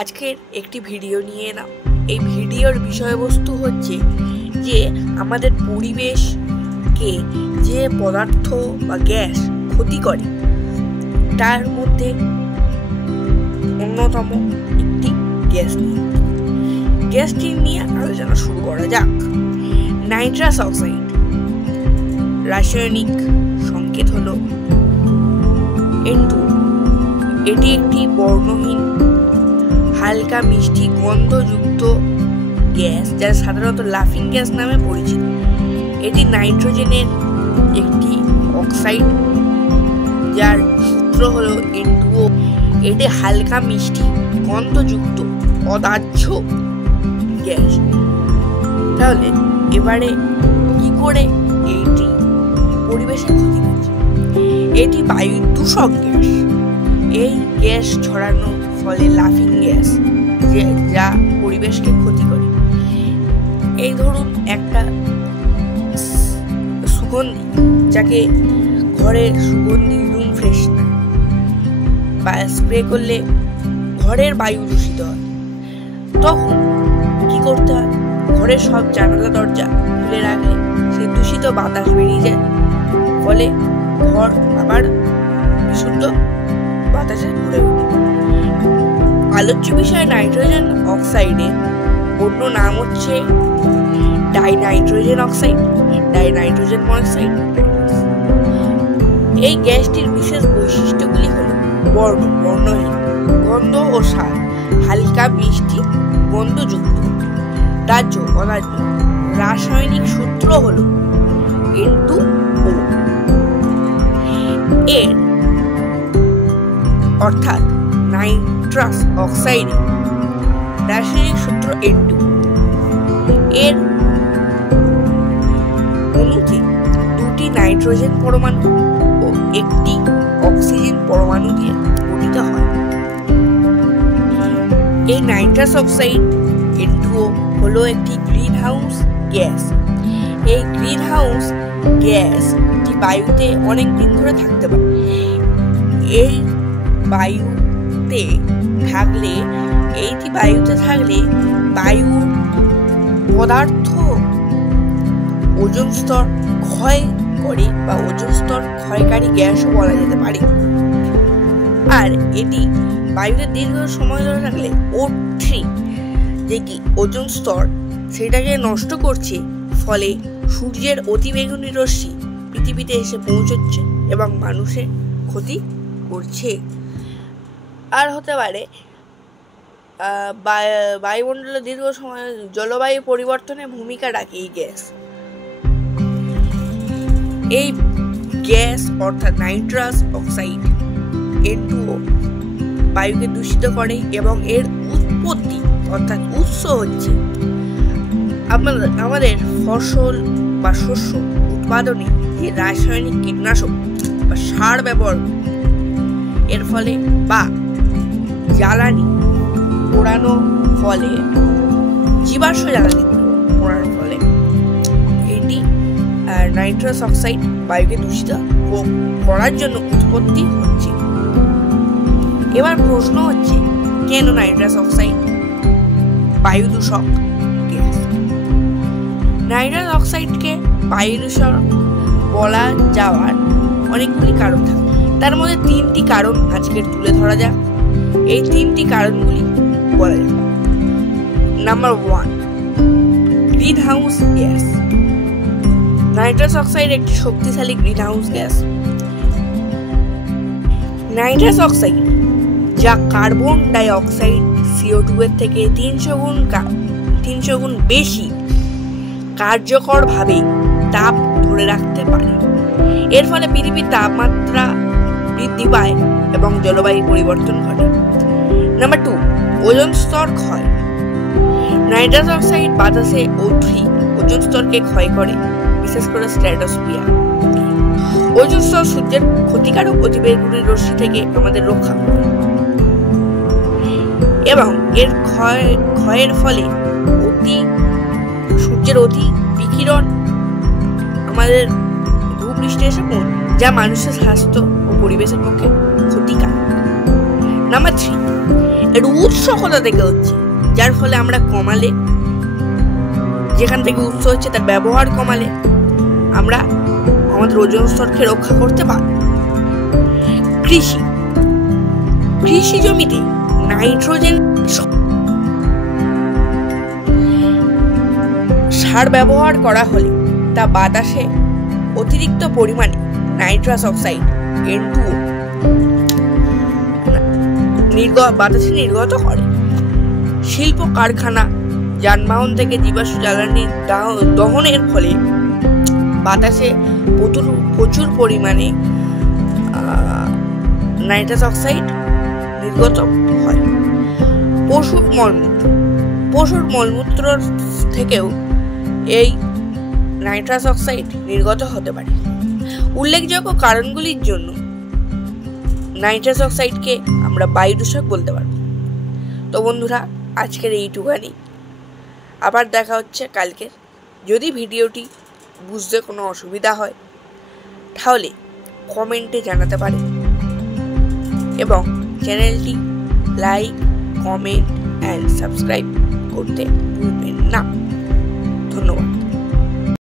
আজকের একটি ভিডিও নিয়ে এলাম। এই ভিডিওর বিষয়বস্তু হচ্ছে যে আমাদের পরিবেশকে যে পদার্থ বা গ্যাস ক্ষতি করে তার মধ্যে অন্যতম একটি গ্যাসটি নিয়ে আলোচনা শুরু করা যাক। নাইট্রাস অক্সাইড রাসায়নিক সংকেত হলো N2। এটি একটি বর্ণহীন হালকা মিষ্টি গন্ধযুক্ত গ্যাস, যা সাধারণত লাফিং গ্যাস নামে পরিচিত। এটি নাইট্রোজেনের একটি অক্সাইড যার সূত্র হলো N2O। এটি হালকা মিষ্টি গন্ধযুক্ত অদাহ্য গ্যাস। তাহলে এবারে কি করে এটি পরিবেশের ক্ষতি করছে? এটি বায়ু দূষক গ্যাস। এই গ্যাস ছড়ানোর ফলে লাফিং গ্যাস যা পরিবেশকে ক্ষতি করে। এই ধরুন একটা সুগন্ধি, যাকে ঘরে সুগন্ধি রুম ফ্রেশনার বা স্প্রে করলে ঘরের বায়ু দূষিত হয়। তখন কি করতে হয়? ঘরের সব জানালা দরজা খুলে রাখলে সেই দূষিত বাতাস বেরিয়ে যায়, ফলে ঘর আবার বিশুদ্ধ বাতাসে ভরে ওঠে। আলোচ্য বিষয় নাইট্রোজেন অক্সাইডের অন্য নাম হচ্ছে ডাইনাইট্রোজেন অক্সাইড, ডাইনাইট্রোজেন মনোক্সাইড। এই গ্যাসটির বিশেষ বৈশিষ্ট্যগুলি হল বর্ণহীন গন্ধ ও স্বাদ, হালকা মিষ্টি গন্ধযুক্ত, দাহ্য অদাহ্য। রাসায়নিক সূত্র হল N2O। এর অর্থাৎ নাইট্রাস অক্সাইডের রাসায়নিক সূত্র N2। এর অণুতে দুটি নাইট্রোজেন পরমাণু ও একটি অক্সিজেন পরমাণু দিয়ে গঠিত হয়। এই নাইট্রাস অক্সাইড N2O হলো একটি গ্রিন হাউস গ্যাস। এই গ্রিন হাউস গ্যাসটি বায়ুতে অনেক দিন ধরে থাকতে পারে। এই বায়ুতে থাকলে বায়ুর পদার্থ ওজোন স্তর ক্ষয় করে বা ওজোন স্তর ক্ষয়কারী গ্যাসও বলা যেতে পারে। আর এটি বায়ুতে দীর্ঘ সময় ধরে থাকলে O3 যে কি ওজোন স্তর সেটাকে নষ্ট করছে, ফলে সূর্যের অতিবেগুনি রশ্মি পৃথিবীতে এসে পৌঁছচ্ছে এবং মানুষের ক্ষতি করছে। আর হতে পারে বায়ুমণ্ডলে দীর্ঘ সময় জলবায়ু পরিবর্তনে ভূমিকা রাখে এই গ্যাস। এই গ্যাস অর্থাৎ নাইট্রাস অক্সাইড N2O বায়ুকে দূষিত করে এবং এর উৎপত্তি অর্থাৎ উৎস হচ্ছে আমাদের ফসল বা শস্য উৎপাদনে যে রাসায়নিক কীটনাশক বা সার ব্যবহার এর ফলে বা জ্বালানি পোড়ানো ফলে, জীবাশ্ম জ্বালানি পোড়ানোর ফলে এটি নাইট্রাস অক্সাইড বায়ুকে দূষিত করার জন্য উৎপত্তি হচ্ছে। এবার প্রশ্ন হচ্ছে, কেন নাইট্রাস অক্সাইড বায়ু দূষক গ্যাস? নাইট্রাস অক্সাইডকে বায়ু দূষক বলা যাওয়ার অনেকগুলি কারণ থাকে। তার মধ্যে 3টি কারণ আজকের তুলে ধরা যাক। এই 3টি কারণগুলি বলা যাক। Number 1, green house gas. Nitrous oxide একটি শক্তিশালী green house gas. Nitrous oxide, যা কার্বন ডাই অক্সাইড CO2 এর থেকে 300 গুণ বেশি কার্যকরভাবে তাপ ধরে রাখতে পারে। এর ফলে পৃথিবীর তাপমাত্রা বৃদ্ধি পায় এবং জলবায়ু পরিবর্তন ঘটে। নাম্বার 2, ওজোন স্তর ক্ষয়। নাইট্রাস অক্সাইড বাতাসে O3 ওজোন স্তরকে ক্ষয় করে, বিশেষ করে স্ট্র্যাটোস্ফিয়ার। ওজোন স্তর সূর্যের ক্ষতিকারক অতিবেগুনি রশ্মি থেকে আমাদের রক্ষা করে এবং এর ক্ষয়ের ফলে সূর্যের অতি বিকিরণ আমাদের ভূপৃষ্ঠে এসে পৌঁছে, যা মানুষের স্বাস্থ্য ও পরিবেশের পক্ষে ক্ষতিকারক। নাম্বার 3, এর উৎস কোথা থেকে হচ্ছে, যার ফলে আমরা কমালে, যেখান থেকে উৎস হচ্ছে তার ব্যবহার কমালে আমরা আমাদের ওজোন স্তরকে রক্ষা করতে পারব। কৃষি জমিতে নাইট্রোজেন সার ব্যবহার করা হলে তা বাতাসে অতিরিক্ত পরিমাণে নাইট্রাস অক্সাইড N2O বাতাসে নির্গত করে। শিল্প কারখানা, যানবাহন থেকে জীবাশ্ম জ্বালানির দহনের ফলে বাতাসে প্রচুর পরিমাণে নাইট্রাস অক্সাইড নির্গত হয়। পশুর মলমূত্র থেকেও এই নাইট্রাস অক্সাইড নির্গত হতে পারে। উল্লেখযোগ্য কারণগুলির জন্য নাইট্রাস অক্সাইডকে আমরা বায়ু দূষক বলতে পারব। তো বন্ধুরা, আজকের এইটুখানি, আবার দেখা হচ্ছে কালকের। যদি ভিডিওটি বুঝতে কোনো অসুবিধা হয় তাহলে কমেন্টে জানাতে পারে এবং চ্যানেলটি লাইক, কমেন্ট অ্যান্ড সাবস্ক্রাইব করতে ভুলবেন না। ধন্যবাদ।